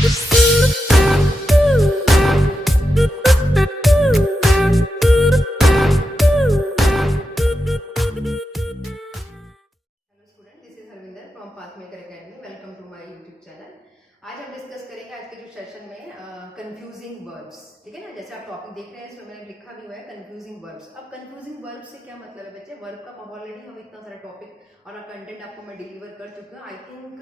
Student, this is Harvinder from Pathmaker academy. Welcome to my YouTube channel. आज हम discuss करेंगे आज के जो सेशन में कंफ्यूजिंग वर्ब्स। ठीक है ना, जैसे आप टॉपिक देख रहे हैं इसमें मैंने लिखा भी हुआ है कंफ्यूजिंग वर्ब्स। अब कंफ्यूजिंग वर्ब से क्या मतलब है बच्चे? वर्ब का ऑलरेडी हम इतना सारा टॉपिक और कंटेंट आपको मैं डिलीवर कर चुका हूँ। आई थिंक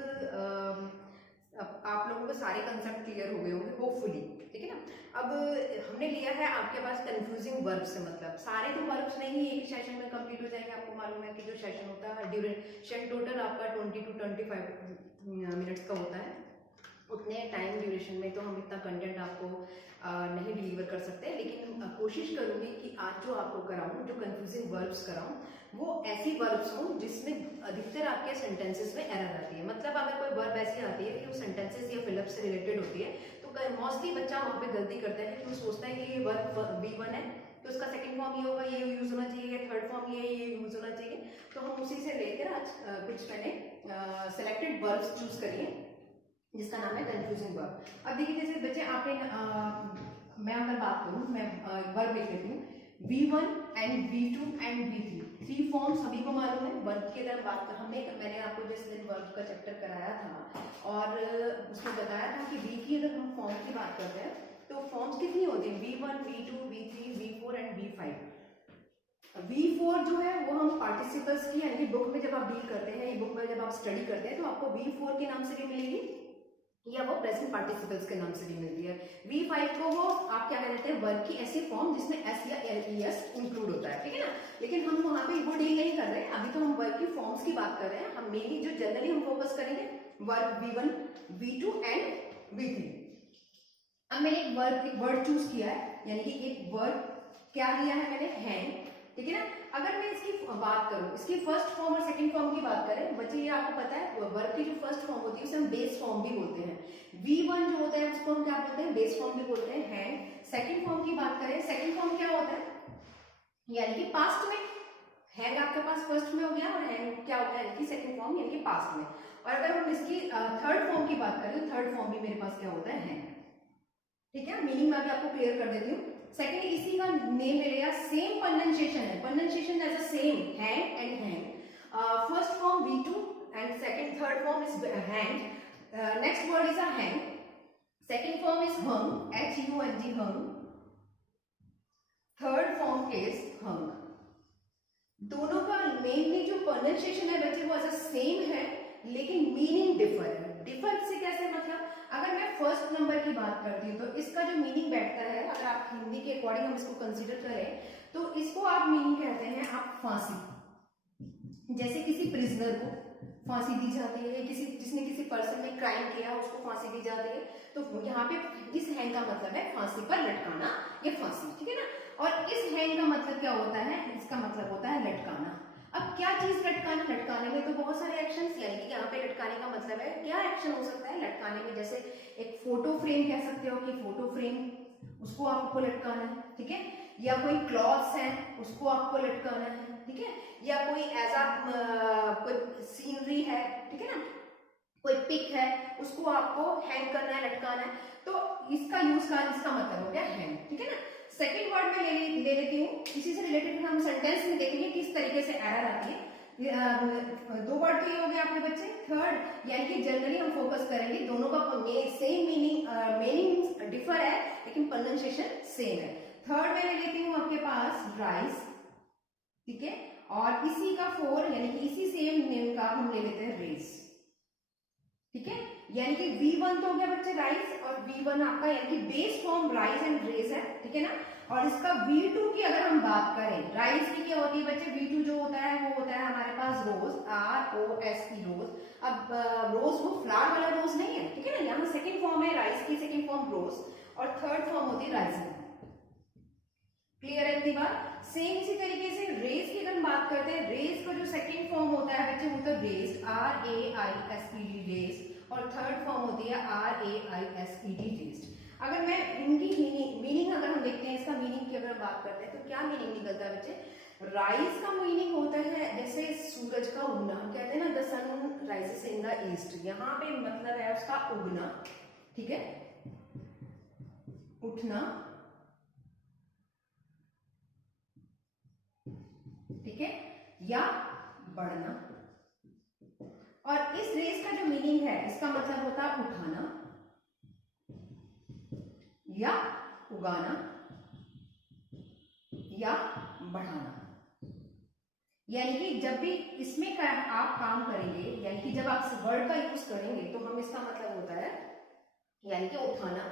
आप लोगों को सारे कंसेप्ट क्लियर हो गए होंगे होपफुली। ठीक है ना, अब हमने लिया है आपके पास कंफ्यूजिंग वर्ब से मतलब सारे तो वर्ब्स नहीं एक सेशन में कंप्लीट हो जाएंगे। आपको मालूम है कि जो सेशन होता है ड्यूरेशन टोटल आपका 20 to 25 मिनट्स का होता है। उतने टाइम ड्यूरेशन में तो हम इतना कंटेंट आपको नहीं डिलीवर कर सकते, लेकिन कोशिश करूंगी कि आज जो आपको कराऊं, जो कंफ्यूजिंग वर्ब्स कराऊं, वो ऐसी वर्ब्स हों जिसमें अधिकतर आपके सेंटेंसेस में एरर आती है। मतलब अगर कोई वर्ब ऐसी आती है कि वो सेंटेंसेस या फिलअप से रिलेटेड होती है तो मोस्टली बच्चा वहाँ पे गलती करता है कि वो सोचता है कि ये वर्ब V1 है तो उसका सेकंड फॉर्म ये होगा, ये यूज होना चाहिए, थर्ड फॉर्म ये यूज होना चाहिए। तो हम उसी से लेकर आज कुछ मैंने सेलेक्टेड वर्ब्स चूज करिए जिसका नाम है कंफ्यूजिंग वर्ब। अब देखिए जैसे बच्चे आपने मैं अगर बात करूं, मैं वर्ब लिख लेती हूँ V1 and V2 and V3। 3 form सभी को मालूम है। वर्ब की अगर बात मैंने आपको जिस दिन वर्ब का चैप्टर कराया था और उसमें बताया था कि V की अगर हम फॉर्म की बात करते हैं तो फॉर्म्स कितनी होती है? V1, V2, V3, V4 and V5। V4 जो है वो हम पार्टिसिपल्स की यानी बुक में जब आप डील करते हैं, बुक में जब आप स्टडी करते हैं तो आपको V4 के नाम से भी मिलेगी या वो प्रेजेंट पार्टिसिपल्स के नाम से भी मिलती है। V5 को वो आप क्या कहते हैं? वर्ब की ऐसी फॉर्म जिसमें S या LES इंक्लूड होता है। ठीक है ना, लेकिन हम वहां पे वो डील नहीं कर रहे हैं। अभी तो हम वर्ब की फॉर्म्स की बात कर रहे हैं। हम मेनली जो जनरली हम फोकस करेंगे verb V1, V2 and V3। अब मैंने एक वर्ड चूज किया है, यानी कि एक वर्ड क्या लिया है मैंने? हैंग। ठीक है ना, अगर मैं इसकी बात करूं, इसकी फर्स्ट फॉर्म और सेकंड फॉर्म की बात करें बच्चे, ये आपको पता है वर्ब की जो फर्स्ट फॉर्म होती है उसे हम बेस फॉर्म भी बोलते हैं। V1 जो होता है उसको हम क्या बोलते हैं? बेस फॉर्म भी बोलते हैं, हैंग। सेकंड फॉर्म की बात करें, सेकंड फॉर्म क्या होता है? यानी कि पास्ट में। हैंग आपके पास फर्स्ट में हो गया और हैंग क्या होता है? यानी कि सेकंड फॉर्म यानी कि पास्ट में। और अगर हम इसकी थर्ड फॉर्म की बात करें तो थर्ड फॉर्म भी मेरे पास क्या होता है? हैंग। ठीक है, मीनिंग मैं भी आपको क्लियर कर देती हूँ। सेकंड, इसी का नेम ले लिया, सेम प्रोनाउंसिएशन है, pronunciation as a same, hang and hang. First form V2 and second third form is hang. Next word is a hang. Second form is hung, HUNG, hung. Third form is hung। दोनों का mainly जो pronunciation है बच्चे वो as a same है, लेकिन meaning differ है। Differ से कैसे मतलब? अगर मैं फर्स्ट नंबर की बात करती हूँ तो इसका जो मीनिंग बैठता है, अगर आप हिंदी के अकॉर्डिंग हम इसको कंसीडर करें तो इसको आप मीनिंग कहते हैं आप फांसी। जैसे किसी प्रिजनर को फांसी दी जाती है, किसी जिसने किसी पर्सन ने क्राइम किया उसको फांसी दी जाती है, तो यहाँ पे इस हैंग का मतलब है फांसी पर लटकाना या फांसी। ठीक है ना, और इस हैंग का मतलब क्या होता है? इसका मतलब होता है लटकाना। अब क्या चीज लटकाना? लटकाने में तो बहुत सारे एक्शंस, यानी कि यहाँ पे लटकाने का मतलब है क्या एक्शन हो सकता है लटकाने में? जैसे एक फोटो फ्रेम कह सकते हो कि फोटो फ्रेम उसको आपको लटकाना है। ठीक है, या कोई क्लॉथ्स है उसको आपको लटकाना है। ठीक है, या कोई ऐसा कोई सीनरी है, ठीक है ना, कोई पिक है उसको आपको हैंग करना है, लटकाना है। तो इसका यूज का इसका मतलब हो गया हैंग। ठीक है ना, सेकंड वर्ड में ले लेती हूँ, इसी से रिलेटेड हम सेंटेंस में देखेंगे किस तरीके से एरर आती है। दो वर्ड तो ये हो गए आपके बच्चे। थर्ड, यानी कि जनरली हम फोकस करेंगे दोनों का सेम मीनिंग डिफर है लेकिन प्रोनाउंसिएशन सेम है। थर्ड में ले लेती हूँ आपके पास राइस। ठीक है, और इसी का फोर यानी कि इसी सेम नेम का हम ले लेते हैं रेस। ठीक है, यानी कि V1 तो हो गया बच्चे राइस, और V1 आपका यानी कि base form rise and raise है। ठीक है ना, और इसका V2 की अगर हम बात करें, राइस की क्या होती है बच्चे? V2 जो होता है वो होता है हमारे पास रोज, ROS रोज। अब रोज वो फ्लावर वाला रोज नहीं है। ठीक है ना, यहाँ सेकेंड फॉर्म है राइस की, सेकेंड फॉर्म रोज, और थर्ड फॉर्म होती है राइसिंग। क्लियर है इतनी बात? सेम इसी तरीके से रेस की अगर हम बात करते हैं, रेस का जो सेकंड फॉर्म होता है बच्चे वो तो रेस्ड, RAISED रेस, और थर्ड फॉर्म होती है RAISED रेस्ड। अगर मैं इनकी मीनिंग अगर हम देखते हैं, इसका मीनिंग की अगर बात करते हैं तो क्या मीनिंग निकलता है बच्चे? राइस का मीनिंग होता है जैसे सूरज का उगना, हम कहते हैं ना the sun rises in the east, यहाँ पे मतलब है उसका उगना। ठीक है, उठना, ठीक है, या बढ़ना। और इस रेस का जो मीनिंग है, इसका मतलब होता है उठाना या उगाना या बढ़ाना। यानी कि जब भी इसमें आप काम करेंगे, यानी कि जब आप इस वर्ड का यूज करेंगे तो हम इसका मतलब होता है यानी कि उठाना।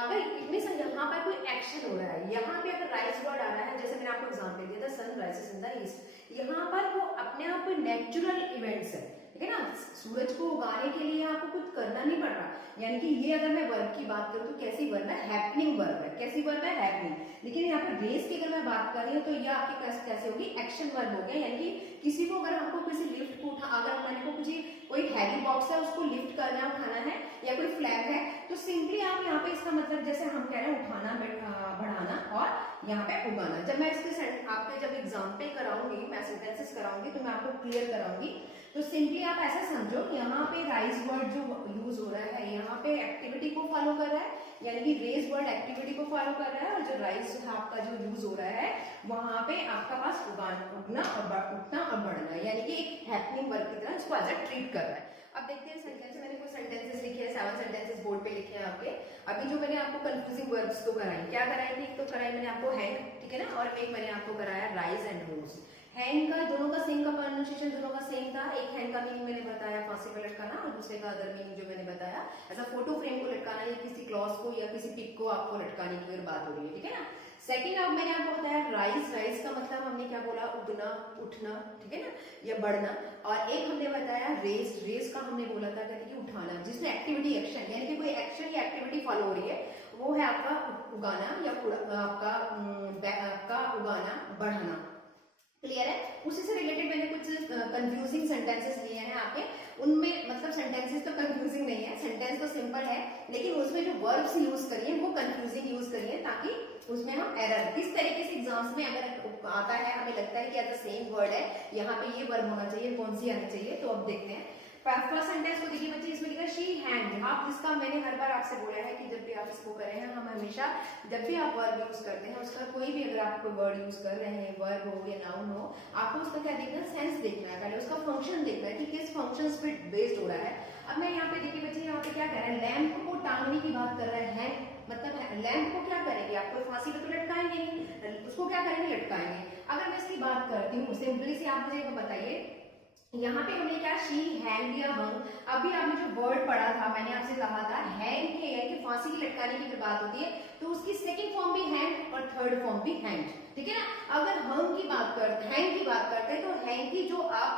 अगर इतने से यहाँ पर कोई एक्शन हो रहा है, यहाँ पे अगर राइज वर्ड आ रहा है, जैसे मैंने आपको एग्जांपल दिया था sun rises in the east, यहाँ पर वो अपने आप में नेचुरल इवेंट्स है, ठीक है ना। सूरज को उगाने के लिए आपको कुछ करना नहीं पड़ रहा। यानी कि ये अगर मैं वर्ब की बात करूँ तो कैसी वर्ब है, हैपनिंग वर्ब है। कैसी वर्ब है, हैपनिंग। लेकिन यहाँ पर रेस की अगर मैं बात कर रही हूँ तो ये आपकी कैसे होगी, एक्शन वर्ब हो गया। यानी कि किसी को अगर हमको किसी लिफ्ट को उठा, अगर मैंने को किसी कोई हैवी बॉक्स है उसको लिफ्ट करना उठाना है, या कोई फ्लैग है, तो सिंपली आप यहाँ पे इसका मतलब जैसे हम कह रहे हैं उठाना, बढ़ाना और यहाँ पे उगाना। जब मैं इसके आपके जब एग्जाम्पल कराऊंगी, मैं सेंटेंसेस कराऊंगी तो मैं आपको क्लियर कराऊंगी। तो सिंपली आप ऐसा समझो, यहाँ पे राइज वर्ड जो यूज हो रहा है, यहाँ पे एक्टिविटी को फॉलो कर रहा है, यानी कि रेज वर्ड एक्टिविटी को फॉलो कर रहा है, और जो राइज आपका जो यूज हो रहा है वहां पे आपका पास उगना और उठना और बढ़ना, यानी कि एक हैपनिंग वर्ब की तरह इसको एज अ ट्रीट कर रहा है। अब देखते हैं सेंटेंस। मैंने कुछ सेंटेंसेस लिखे हैं, 7 सेंटेंसेस बोर्ड पे लिखे हैं आपके। अभी जो मैंने आपको कंफ्यूजिंग वर्ब्स तो कराई, क्या कराई थी, एक तो कराई मैंने आपको हैंग, ठीक है ना, और एक मैंने आपको कराया राइज एंड रोज। हैंग का दोनों का सेम का प्रोनाउंसिएशन दोनों का सेम था। एक हैंग का मीनिंग मैंने बताया फांसी पर लटकाना, और दूसरे का अदर मीनिंग जो मैंने बताया ऐसा फोटो फ्रेम को लटकाना, या किसी क्लॉथ को या किसी पिक को आपको लटकाने की अगर बात हो रही है, ठीक है ना। सेकंड अब मैंने आपको बताया राइज। राइज का मतलब हमने क्या बोला, उगना, उठना, ठीक है ना, या बढ़ना। और एक हमने बताया रेस। रेस का हमने बोला था कि उठाना, जिसमें एक्टिविटी एक्शन, यानी कि कोई एक्शन या एक्टिविटी फॉलो हो रही है, वो है आपका उगाना या आपका उगाना, बढ़ाना। क्लियर है। उसी से रिलेटेड मैंने कुछ कंफ्यूजिंग सेंटेंसेस लिए हैं आपके। उनमें मतलब सेंटेंसेस तो कंफ्यूजिंग नहीं है, सेंटेंस तो सिंपल है, लेकिन उसमें जो वर्ब्स यूज करिए वो कंफ्यूजिंग यूज करिए, ताकि उसमें हम एरर, किस तरीके से एग्जाम्स में अगर आता है हमें लगता है कि ऐसा सेम वर्ड है, यहाँ पे ये वर्ब होना चाहिए, कौन सी आनी चाहिए। तो अब देखते हैं फर्स्ट सेंटेंस को देखिए बच्चे, इसमें लिखा शी हैंड। आप इसका मैंने हर बार आपसे बोला है कि जब भी आप इसको करें हैं, हम हमेशा जब भी आप वर्ब यूज करते हैं, उसका कोई भी अगर आप कोई वर्ड यूज कर रहे हैं, वर्ब हो या नाउन हो, आपको उसका क्या देखना है, सेंस देखना है, पहले उसका फंक्शन देखना है कि किस फंक्शन पे बेस्ड हो रहा है। अब मैं यहाँ पे देखिए बच्चे, यहाँ पे क्या कह रहा है, लैंप को टांगने की बात कर रहा है, मतलब लैंप को क्या करेंगे, आपको फांसी पे तो लटकाएंगे नहीं, उसको क्या करेंगे, लटकाएंगे। अगर मैं इसकी बात करती हूँ सिंपली से, आप मुझे बताइए यहाँ पे हमने क्या, शी हैंग या हंग। अभी आपने जो वर्ड पढ़ा था, मैंने आपसे कहा था हैंग के, यानी कि फांसी की लटकाने की बात होती है तो उसकी सेकंड फॉर्म भी हैंग और थर्ड फॉर्म भी हैंग, ठीक है ना। अगर हंग की बात करते, हैंग की बात करते हैं, तो हैंग की जो आप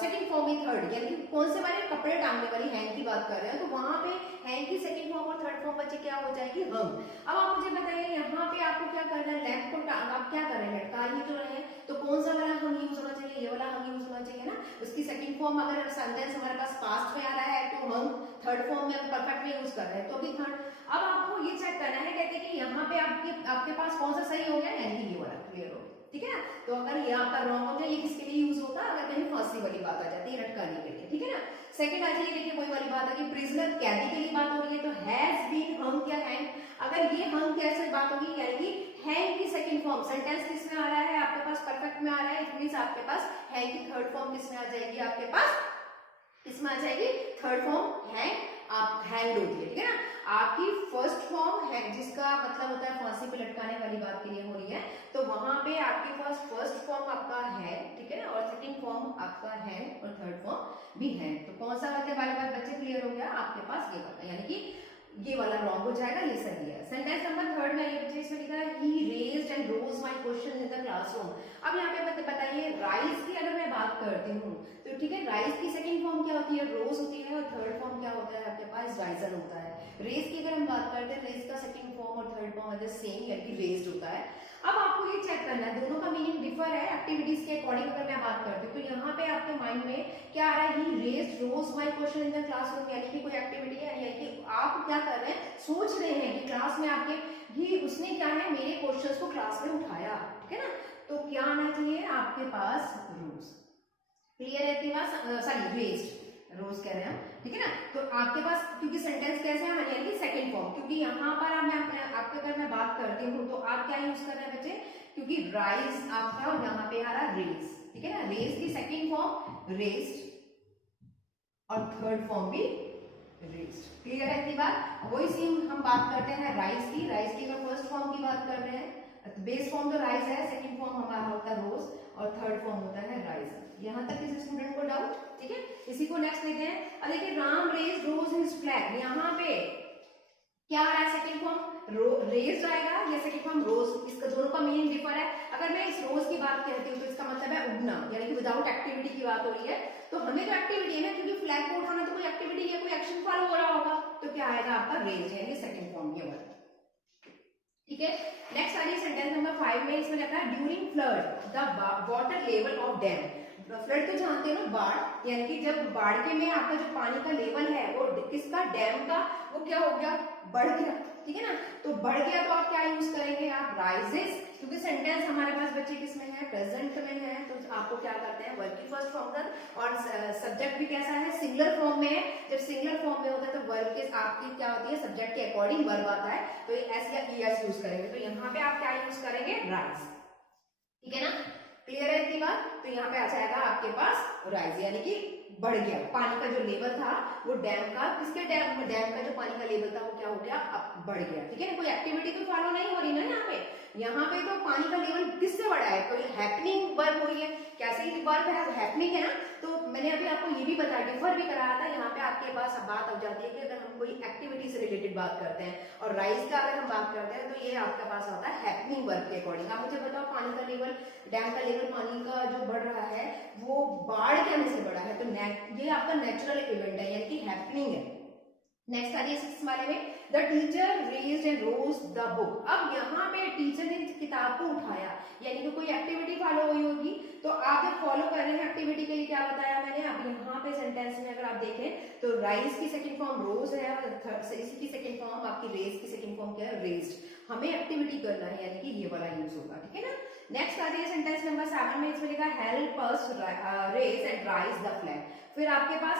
सेकंड फॉर्म ही थर्ड, यानी कि कौन से वाले कपड़े टांगने वाली हैंग की बात कर रहे हैं, तो वहां पे हैंग की सेकंड फॉर्म और थर्ड फॉर्म बच्चे क्या हो जाएगी, हंग। अब आप मुझे बताइए यहाँ पे आपको क्या करना है, लैंप को आप क्या कर रहे हैं, लटका ही तो रहे हैं, तो कौन सा वाला हंग यूज होना चाहिए, ये वाला हंग यूज होना चाहिए ना। उसकी सेकंड फॉर्म अगर सेंटेंस हमारे पास पास्ट में आ रहा है तो हंग, थर्ड फॉर्म में परफेक्ट में यूज कर रहे हैं तो भी थर्ड। अब आपको ये चेक करना है, कहते हैं कि यहाँ पे आपके पास कौन सा सही हो गया, यानी कि ये वाला क्लियर हो, ठीक है ना। तो अगर यहाँ पर रॉन्ग हो जाए, ये किसके लिए यूज होता है, अगर कहीं फांसी वाली बात आ जाती है, लटकाने के लिए, ठीक है ना। सेकंड आ जाइए, देखिए वही वाली बात है कि प्रिजनर, कैदी के लिए बात हो रही है, तो हैज बीन हंग या हैंग। अगर ये हंग कैसे बात होगी, यानी कि हैंग की सेकंड फॉर्म, सेंटेंस किस में आ रहा है, आपके पास परफेक्ट में आ रहा है, इट मींस आपके पास हैंग की थर्ड फॉर्म किस में आ जाएगी, आपके पास इसमें आ जाएगी थर्ड फॉर्म हैंग, आप हैंग होती है, ठीक है ना। आपकी फर्स्ट फॉर्म है, जिसका मतलब होता है फांसी पे लटकाने वाली बात के लिए हो रही है, तो वहां पे आपके पास फर्स्ट फॉर्म आपका है, ठीक है ना, और सेकंड फॉर्म आपका है और थर्ड फॉर्म भी है। तो कौन सा वाला बात बच्चे क्लियर हो गया आपके पास, ये वाला, यानी कि ये वाला रॉन्ग हो जाएगा, ये सही है। सेंटेंस नंबर थर्ड में ये बच्चे इसमें लिखा है he raised and rose my questions in the classroom. अब यहाँ पे बताइए राइज की अगर मैं बात करती हूँ तो ठीक है, राइज की सेकंड फॉर्म क्या होती है, रोज होती है, और थर्ड फॉर्म क्या होता है आपके पास, राइजर होता है। रेज की अगर हम बात करते हैं, रेज का सेकंड फॉर्म और थर्ड फॉर्म है सेम, यानी कि रेज्ड होता है। अब आपको ये चेक करना है, दोनों का मीनिंग डिफर है एक्टिविटीज के अकॉर्डिंग। अगर मैं बात करती हूँ तो यहाँ पे आपके माइंड में क्या आ रहा है, he raised rose my question in the classroom, यानी कि कोई एक्टिविटी है, यानी कि आप क्या कर रहे हैं, सोच रहे हैं कि क्लास में आपके ही उसने क्या है, मेरे क्वेश्चंस को क्लास में उठाया, ठीक है ना। तो क्या आना चाहिए आपके पास, रोज। क्लियर है, सॉरी रेज्ड, रोज कह रहे हैं, ठीक है ना। तो आपके पास क्योंकि सेंटेंस कैसे है यानी कि सेकंड फॉर्म, क्योंकि यहाँ पर मैं आपके अगर मैं बात करती हूँ तो आप क्या यूज कर रहे हैं बच्चे, क्योंकि राइज आपका यहाँ पे आ रहा रेज, ठीक है ना। रेज की सेकंड फॉर्म रेस्ड और थर्ड फॉर्म भी रेस्ड। क्लियर है इतनी बात। वही सेम हम बात करते हैं राइज की। राइज की अगर फर्स्ट फॉर्म की बात कर रहे हैं, बेस फॉर्म तो राइज है, सेकंड फॉर्म हमारा होता है रोज और थर्ड फॉर्म होता है राइज। यहाँ तक किसी स्टूडेंट को डाउट, ठीक है। इसी को नेक्स्ट लेते हैं। अब देखिए राम रेज रोज हिज फ्लैग, यहाँ पे क्या आ रहा है सेकंड फॉर्म रेज आएगा या सेकंड फॉर्म रोज, इसका दोनों का मीनिंग डिफर है। अगर मैं इस रोज की बात कहती हूँ तो इसका मतलब है उड़ना, यानी कि विदाउट एक्टिविटी की बात हो रही है। तो हमें जो एक्टिविटी है ना, क्योंकि फ्लैग को उठाना तो कोई एक्टिविटी है, कोई एक्शन फॉलो हो रहा होगा, तो क्या आएगा आपका रेज, यानी सेकंड फॉर्म ये वाला, ठीक है। नेक्स्ट आ रही है सेंटेंस नंबर 5 में, इसमें लिखा है during flood the water level of dam. Flood तो जानते हो ना, बाढ़, यानी कि जब बाढ़ के में आपका जो पानी का लेवल है वो किसका, डैम का, वो क्या हो गया, बढ़ गया, ठीक है ना। तो बढ़ गया तो आप क्या यूज करेंगे, आप राइजेस, क्योंकि सेंटेंस हमारे पास बच्चे किसमें है, प्रेजेंट में है, तो आपको क्या करते हैं वर्ब की फर्स्ट फॉर्म कर, और सब्जेक्ट भी कैसा है, सिंगुलर फॉर्म में है। जब सिंगुलर फॉर्म में होता है तो वर्ब के आपकी क्या होती है, सब्जेक्ट के अकॉर्डिंग वर्ब आता है, तो एस या ईएस यूज करेंगे। तो यहाँ पे आप क्या यूज करेंगे, राइज, ठीक है ना। क्लियर है इतनी बात। तो यहाँ पे आ जाएगा आपके पास राइज, यानी कि बढ़ गया पानी का जो लेवल था वो डैम का, किसके डैम का जो पानी का लेवल था वो क्या हो गया, अब बढ़ गया, ठीक है ना। कोई एक्टिविटी तो फॉलो नहीं हो रही ना यहाँ पे तो पानी का लेवल किससे बढ़ा है, कोई हैपनिंग वर्ब हो रही है, कैसे वर्ब है, हैपनिंग है ना। तो मैंने अभी आपको ये भी बताया, डिफर भी कराया था। यहाँ पे आपके पास बात हो जाती है कि अगर हम कोई एक्टिविटी से रिलेटेड बात करते हैं और राइज का अगर हम बात करते हैं तो ये आपके पास आता है हैपनिंग वर्ब के अकॉर्डिंग। आप मुझे बताओ पानी का लेवल, डैम का लेवल पानी का जो बढ़ रहा है वो बाढ़ के आने से बढ़ा है, तो ये आपका नेचुरल इवेंट है, यानी कि हैपनिंग है। नेक्स्ट आ रही है 6 वाले में, the teacher raised and rose the book. अब यहाँ पे टीचर ने किताब को उठाया, यानी कि कोई एक्टिविटी फॉलो हुई होगी। तो आप जब फॉलो कर रहे हैं एक्टिविटी के लिए, क्या बताया मैंने, अब यहाँ पे सेंटेंस में अगर आप देखें तो राइज की सेकंड फॉर्म रोज है और इसी की सेकंड फॉर्म आपकी रेज की सेकंड फॉर्म क्या है, रेज्ड। हमें एक्टिविटी करना है, यानी कि ये वाला यूज होगा, ठीक है ना। नेक्स्ट आ रही है सेंटेंस नंबर 7 में, इसमें लिखा है help us raise and rise the flag. फिर आपके पास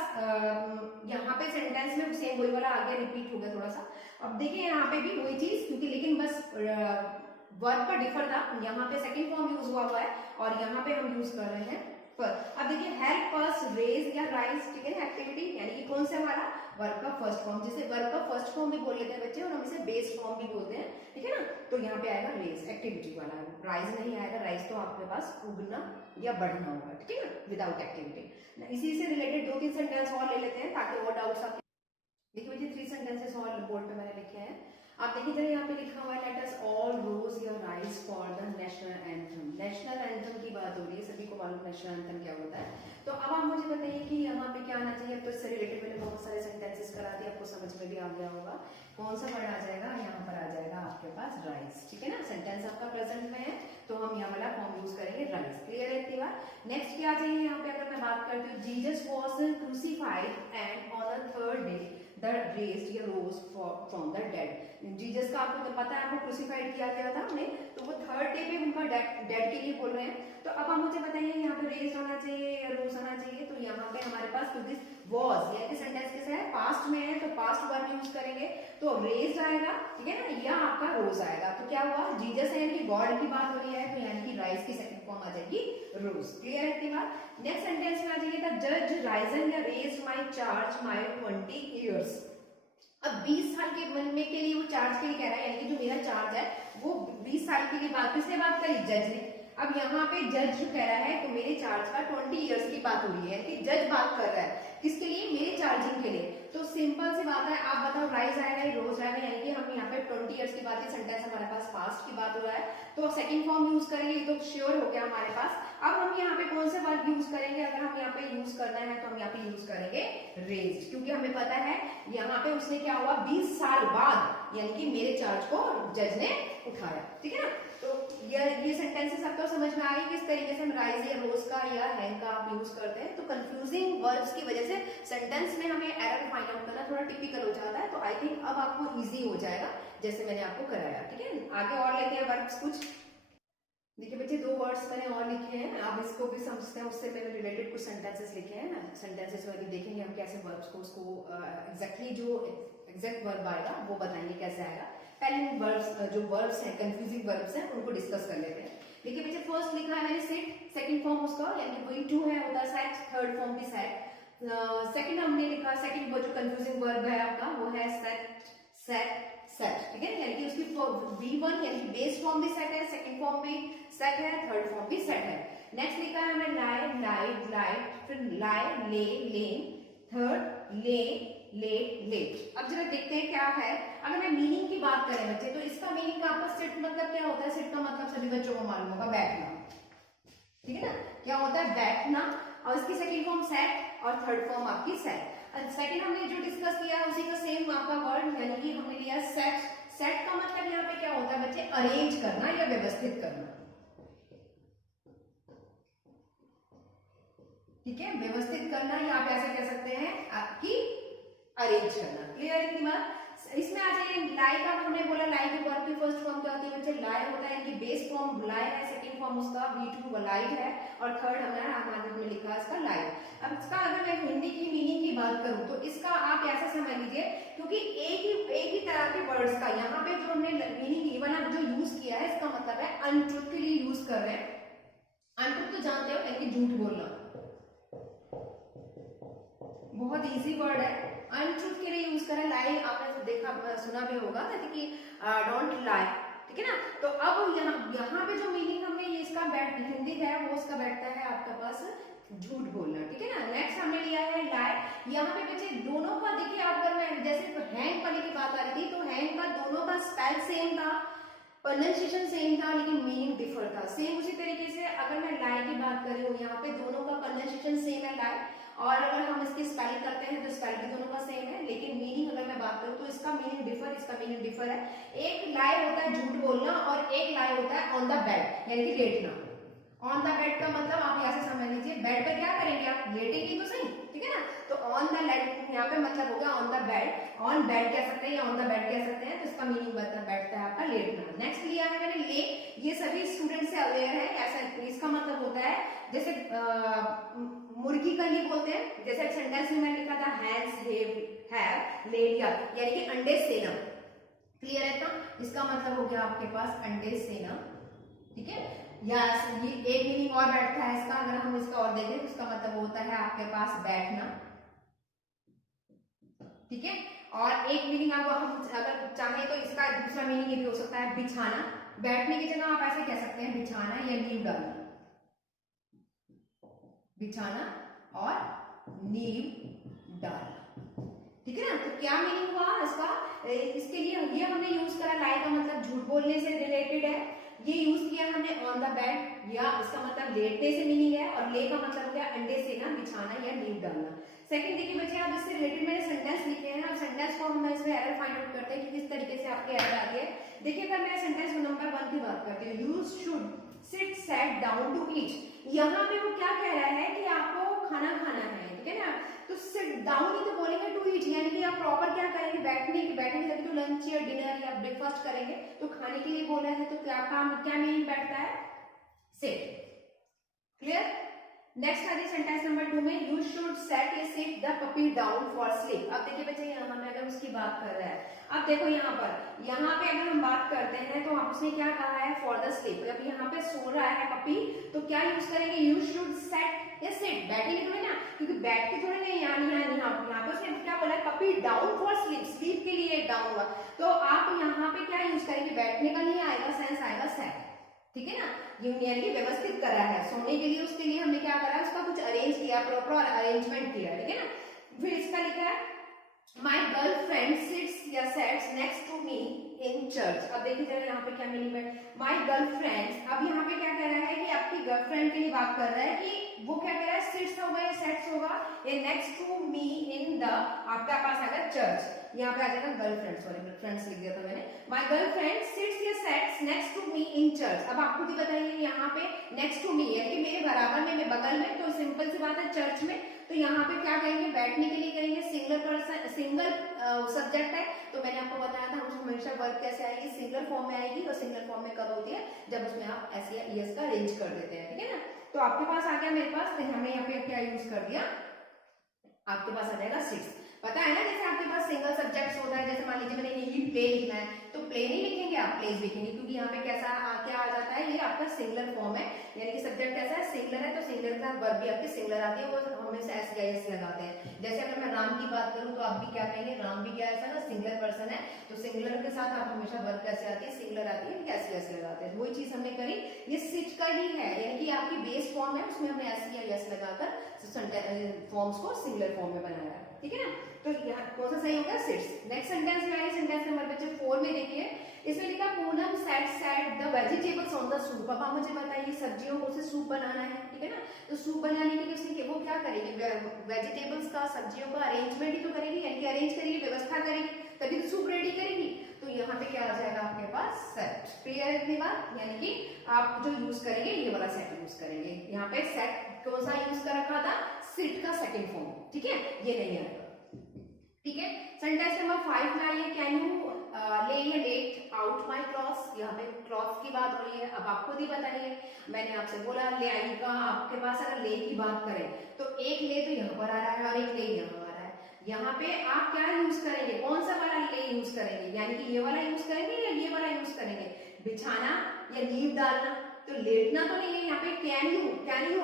यहाँ पे सेंटेंस में सेम वही वाला आगे रिपीट हो गया थोड़ा सा। अब देखिए यहाँ पे भी वही चीज, क्योंकि लेकिन बस वर्ब का डिफर था, यहाँ पे सेकंड फॉर्म यूज हुआ है और यहाँ पे हम यूज कर रहे हैं पर। अब देखिए हेल्प अस रेज या राइज, ठीक है ना, एक्टिविटी, यानी कि कौन से हमारा वर्ब का फर्स्ट फॉर्म, जिसे वर्ब का फर्स्ट फॉर्म भी बोल लेते हैं बच्चे और हम इसे बेस फॉर्म भी बोलते हैं, ठीक है ना। तो यहाँ पे आएगा रेज, एक्टिविटी वाला, राइज नहीं आएगा। राइज तो आपके पास उगना या बढ़ना होगा, ठीक है ना, विदाउट एक्टिविटी। इसी से रिलेटेड 2-3 सेंटेंस और ले लेते हैं ताकि और डाउट्स आपके। देखिए मुझे 3 सेंटेंसेस और बोर्ड पे मैंने लिखे हैं, आप देखिए जरा यहाँ पे लिखा हुआ है let us all rose your rise for the national anthem. National anthem की बात हो रही है, सभी को मालूम नेशनल एंथम क्या होता है। तो अब आप मुझे बताइए कि यहाँ पे क्या आना चाहिए। तो इससे रिलेटेड मैंने बहुत सारे सेंटेंसेस करा दिए, आपको समझ में भी आ गया होगा। कौन सा वर्ड आ जाएगा, यहाँ पर आ जाएगा आपके पास राइज, ठीक है ना। सेंटेंस आपका प्रेजेंट में है तो हम यहाँ वाला फॉर्म यूज करेंगे राइज। क्लियर है इतनी बात। नेक्स्ट क्या चाहिए यहाँ पे, अगर मैं बात करती हूँ Jesus was crucified and on the third day the raised या रोज फ्रॉम द डेड। जीसस का आपको तो पता है, आपको क्रूसिफाइड किया गया था उन्हें, तो वो थर्ड डे पे उनका डेड के लिए बोल रहे हैं। तो अब आप मुझे बताइए यहाँ पे रेज होना चाहिए या रोज होना चाहिए। तो यहाँ पे हमारे पास क्योंकि वॉज यानी सेंटेंस कैसा है, पास्ट में है, तो पास्ट वर्ब यूज करेंगे तो रेज आएगा, ठीक है ना, या आपका रोज आएगा। तो क्या हुआ, जीसस है यानी कि गॉड की बात हो रही है, तो यानी कि राइज की सेकंड फॉर्म आ जाएगी रोज। क्लियर है इतनी बात। नेक्स्ट सेंटेंस में आ जाइए, द जज राइजन या raised my charge my 20 years। अब 20 साल के में के लिए वो चार्ज के लिए कह रहा है, यानी कि जो मेरा चार्ज है वो 20 साल के लिए बात, किसने बात करी, जज ने। अब यहाँ पे जज जो कह रहा है तो मेरे चार्ज का 20 इयर्स की बात हो रही है, कि जज बात कर रहा है किसके लिए, मेरे चार्जिंग के लिए। तो सिंपल सी बात है, आप बताओ राइज आएगा या रोज आएगा, यानी कि हम यहाँ पे 20 इयर्स की बात है, सेंटेंस हमारे पास पास्ट की बात हो रहा है तो सेकंड फॉर्म यूज करेंगे, तो श्योर हो गया हमारे पास। अब हम यहाँ पे कौन से वर्ब यूज करेंगे, अगर हम यहाँ पे यूज करना है तो हम यहाँ पे यूज करेंगे रेज्ड, क्योंकि हमें पता है यहाँ पे उसने क्या हुआ, 20 साल बाद, यानी कि मेरे चार्ज को जज ने उठाया, ठीक है ना। तो ये सेंटेंसेस आपको समझ में आ गई किस तरीके से हम राइज या रोज का या हैंग का आप यूज करते हैं। तो कंफ्यूजिंग वर्ड्स की वजह से सेंटेंस में हमें एरर फाइंड आउट करना थोड़ा टिपिकल हो जाता है। तो आई थिंक अब आपको इजी हो जाएगा जैसे मैंने आपको कराया, ठीक है। आगे और लेते हैं वर्ड्स कुछ। देखिए बच्चे, दो वर्ड्स मैंने और लिखे हैं, आप इसको भी समझते हैं। उससे मैंने रिलेटेड कुछ सेंटेंसेस लिखे हैं। सेंटेंसेस में अभी देखेंगे हम कैसे वर्ब्स को उसको एग्जैक्टली जो एग्जैक्ट वर्ब आएगा वो बताएंगे कैसे आएगा। पहले वर्ब्स जो वर्ब्स हैं, कंफ्यूजिंग वर्ब्स हैं, उनको डिस्कस कर लेते हैं। देखिए बच्चे, फर्स्ट लिखा है मैंने सिट, सेकंड फॉर्म उसका यानी कि वही टू है होता है सेट, थर्ड फॉर्म भी सेट। सेकंड हमने लिखा, सेकंड वो जो कंफ्यूजिंग वर्ब है आपका वो है सेट, सेट, सेट, ठीक है, यानी कि उसकी V1 यानी कि बेस फॉर्म भी सेट है, सेकंड फॉर्म भी सेट है, थर्ड फॉर्म भी सेट है। नेक्स्ट लिखा है हमने लाई, लाइट, लाइट, फिर लाई, ले, लेन, थर्ड ले, लेट, लेट। अब जरा देखते हैं क्या है। अगर मैं मीनिंग की बात करें बच्चे, तो इसका मीनिंग आपका सिट मतलब क्या होता है? सिट का मतलब सभी बच्चों को मालूम होगा, बैठना, ठीक है ना। क्या होता है? बैठना। और इसकी सेकंड फॉर्म सेट और थर्ड फॉर्म आपकी सेट। सेकंड हमने जो डिस्कस किया उसी का सेम आपका वर्ड, यानी कि हमने लिया सेट। सेट का मतलब यहाँ पे क्या होता है बच्चे? अरेंज करना या व्यवस्थित करना, ठीक है, व्यवस्थित करना, या आप ऐसे कह सकते हैं आपकी अरेंज करना। क्लियर है इतनी बात? इसमें आ जाइए, लाई का हमने बोला, लाई के वर्ब की फर्स्ट फॉर्म क्या होती है बच्चे? लाई होता है, इनकी बेस फॉर्म लाई है, सेकंड फॉर्म उसका V2 लाइट है, और थर्ड हमने लिखा इसका लाइट। अब इसका अगर मैं हिंदी की मीनिंग की बात करूं तो इसका आप ऐसा समझ लीजिए, क्योंकि एक ही तरह के वर्ड्स का यहाँ पे जो हमने मीनिंग इवन अब जो यूज किया है, इसका मतलब है अनट्रुथ के लिए यूज कर रहे हैं। अनट्रुथ तो जानते हो, यानी कि झूठ बोलना, बहुत इजी वर्ड है। अनट्रूथ के लिए यूज करें, लाई आपने देखा सुना भी होगा कि डोंट लाई, ठीक है ना। तो अब यहाँ पे जो मीनिंग हमने ये इसका हिंदी है वो इसका बैठता है आपके पास झूठ बोलना, ठीक है ना। नेक्स्ट हमने लिया है लाई। यहाँ पे बच्चे दोनों का देखिए, अगर मैं जैसे हैंग करने की बात आ रही थी, तो हैंग का दोनों का स्पेल सेम था, प्रोनाउंसिएशन सेम था, लेकिन मीनिंग डिफर था। सेम उसी तरीके से अगर मैं लाई की बात कर रही हूँ, यहाँ पे दोनों का प्रोनाउंसिएशन सेम है लाई, और अगर हम इसकी स्पेलिंग करते हैं तो स्पेलिंग भी दोनों का सेम है, लेकिन मीनिंग अगर मैं बात करूं तो इसका मीनिंग डिफर, इसका मीनिंग डिफर है। एक लाई होता है झूठ बोलना, और एक लाई होता है ऑन द बेड, यानी कि लेटना। ऑन द बेड का मतलब आप यहाँ से समझ लीजिए, बेड पर क्या करेंगे आप? लेटेंगे तो सही, ठीक है ना। तो ऑन द बेड यहाँ पे मतलब हो गया on the bed, on bed कह सकते हैं या ऑन द बेड कह सकते हैं, तो इसका मीनिंग बैठता है आपका लेटना। नेक्स्ट लिया है मैंने ले, ये सभी स्टूडेंट से अवेयर है, ऐसा इसका मतलब होता है जैसे मुर्गी का ये बोलते हैं, जैसे सेंटेंस में मैंने लिखा था हैंस हैव ले लिया, यानी कि अंडे सेना। क्लियर है ना? इसका मतलब हो गया आपके पास अंडे सेना, ठीक है। या ये एक मीनिंग और बैठता है इसका, अगर हम इसका और देखें तो इसका मतलब होता है आपके पास बैठना, ठीक है। और एक मीनिंग आप हम अगर चाहें तो इसका दूसरा मीनिंग ये भी हो सकता है बिछाना। बैठने की जगह आप ऐसे कह सकते हैं बिछाना या नींव डालना, बिछाना और नींव डालना, ठीक है ना। तो क्या मीनिंग हुआ इसका? इसके लिए ये हमने यूज करा, लाई का मतलब झूठ बोलने से रिलेटेड है, ये यूज किया हमने ऑन द बेड, या इसका मतलब लेटने से मीनिंग है, और ले का मतलब हो गया अंडे सेना, बिछाना या नींव डालना। सेकंड देखिए बच्चे, अब इससे रिलेटेड मैंने सेंटेंस लिखे हैं। अब सेंटेंस को हम इसमें एरर फाइंड आउट करते हैं कि किस तरीके से आपके एरर आ गए। देखिए अगर मैं सेंटेंस नंबर 1 की बात करती हूँ, you should sit set down to eat. यहाँ पे वो क्या कह रहा है कि आपको खाना खाना है, ठीक है ना। तो सिट डाउन ही तो बोलेंगे टू ईट, यानी कि आप प्रॉपर क्या करेंगे? बैठने तभी तो लंच या डिनर या ब्रेकफास्ट करेंगे, तो खाने के लिए बोला है, तो क्या मीनिंग बैठता है? सिट। क्लियर? नेक्स्ट आ जाए सेंटेंस नंबर 2 में, you should set a sit the puppy down for sleep. अब देखिए बच्चे, यहाँ पे अगर उसकी बात कर रहा है, अब देखो यहाँ पे अगर हम बात करते हैं तो उसने क्या कहा है? For the sleep. अब यहाँ पे सो रहा है पपी, तो क्या यूज करेंगे? You should set a sit, बैठेंगे थोड़ी ना, क्योंकि बैठ के थोड़ी नहीं, यहाँ पे उसने क्या बोला है? Puppy down for sleep, sleep के लिए डाउन हुआ, तो आप यहाँ पे क्या यूज करेंगे? बैठने का नहीं आएगा, सेंस आएगा सेट, ठीक है ना। यूनियन की व्यवस्थित करा है सोने के लिए, उसके लिए हमने क्या करा? उसका कुछ अरेंज किया, प्रॉपर अरेंजमेंट किया, ठीक है ना। फिर इसका लिखा है माई गर्लफ्रेंड सिट्स या sets next to me in church. अब देखिए जरा यहाँ पे क्या मीनिंग है? माई गर्लफ्रेंड, अब यहाँ पे क्या कह रहा है कि आपकी गर्लफ्रेंड के लिए बात कर रहा है, कि वो क्या कह रहा है? सिट्स होगा या सेट्स होगा, ये next to me in the, आपका पास आएगा चर्च, यहाँ पे आ जाएगा गर्लफ्रेंड, सॉरी फ्रेंड्स लिख दिया था मैंने। माई गर्लफ्रेंड सिट्स या sets next to me in church. अब आपको भी बताइए यहाँ पे नेक्स्ट टू मी, यानी कि मेरे बराबर में, मेरे बगल में, तो सिंपल सी बात है चर्च में, तो यहाँ पे क्या करेंगे, बैठने के लिए करेंगे, सिंगल पर्सन सिंगल सब्जेक्ट है, तो मैंने आपको बताया था उसमें हमेशा वर्ब कैसे आएगी, सिंगल फॉर्म में आएगी। और सिंगल फॉर्म में कब होती है, जब उसमें आप एस या ईएस का अरेंज कर देते हैं, ठीक है ना। तो आपके पास आ गया मेरे पास, तो हमने यहाँ पे क्या यूज कर दिया, आपके पास आ जाएगा 6। पता है ना, जैसे आपके पास सिंगल सब्जेक्ट होता है, जैसे मान लीजिए मैंने यही प्ले लिखना है, तो प्ले नहीं लिखेंगे आप, प्लेस लिखेंगे, क्योंकि यहाँ पे कैसा क्या आ जाता है, ये आपका सिंगुलर फॉर्म है, यानी कि सब्जेक्ट कैसा है, सिंगुलर है, तो सिंगुलर के साथ वर्ब भी आपके सिंगुलर आती है, वो हमेशा एस या एस लगाते हैं। जैसे अगर मैं राम की बात करूं तो आप भी क्या कहेंगे, राम भी क्या है ना, सिंगुलर पर्सन है, तो सिंगुलर के साथ आप हमेशा वर्ब कैसे आती है, सिंगुलर आती है, कैसे एस लगाते हैं। वही चीज हमने करी, ये सिट का ही है, यानी कि आपकी बेस फॉर्म है, उसमें हमने एस या एस लगाकर फॉर्म्स को सिंगुलर फॉर्म में बनाया है, ठीक है ना। तो यहाँ कौन सा सही होगा, सिट्स। नेक्स्ट सेंटेंस में आइए, सेंटेंस नंबर बच्चे 4 में देखिए, इसमें लिखा Poonam set the vegetables on the soup. अब आप मुझे बताइए सब्जियों को से सूप बनाना है, ठीक है ना, तो सूप बनाने के लिए उसने वो क्या करेगी, वेजिटेबल्स का, सब्जियों का अरेंजमेंट ही तो करेगी, यानी कि अरेंज करेगी, व्यवस्था करेगी, तभी तो सूप रेडी करेगी। तो यहाँ पे क्या आ जाएगा आपके पास, सेट। क्लियर है इतनी बात, यानी कि आप जो यूज करेंगे ये वाला सेट यूज करेंगे। यहाँ पे सेट कौन सा यूज कर रखा था, सिट का सेकंड फॉर्म, ठीक है, ये नहीं आएगा, ठीक है। सेंटेंस नंबर 5 में आइए, कैन यू ले या लेट आउट माई क्लॉथ्स। यहाँ पे क्लॉथ्स की बात हो रही है, अब आप खुद ही बताइए, मैंने आपसे बोला ले आइएगा, आपके पास अगर ले की बात करें तो एक ले तो यहाँ पर आ रहा है और एक ले यहाँ आ रहा है, यहाँ पे आप क्या यूज करेंगे, कौन सा वाला ले यूज करेंगे, यानी कि ये वाला यूज करेंगे या ये वाला यूज करेंगे, बिछाना या नींव डालना, तो लेटना तो नहीं है, यहाँ पे can you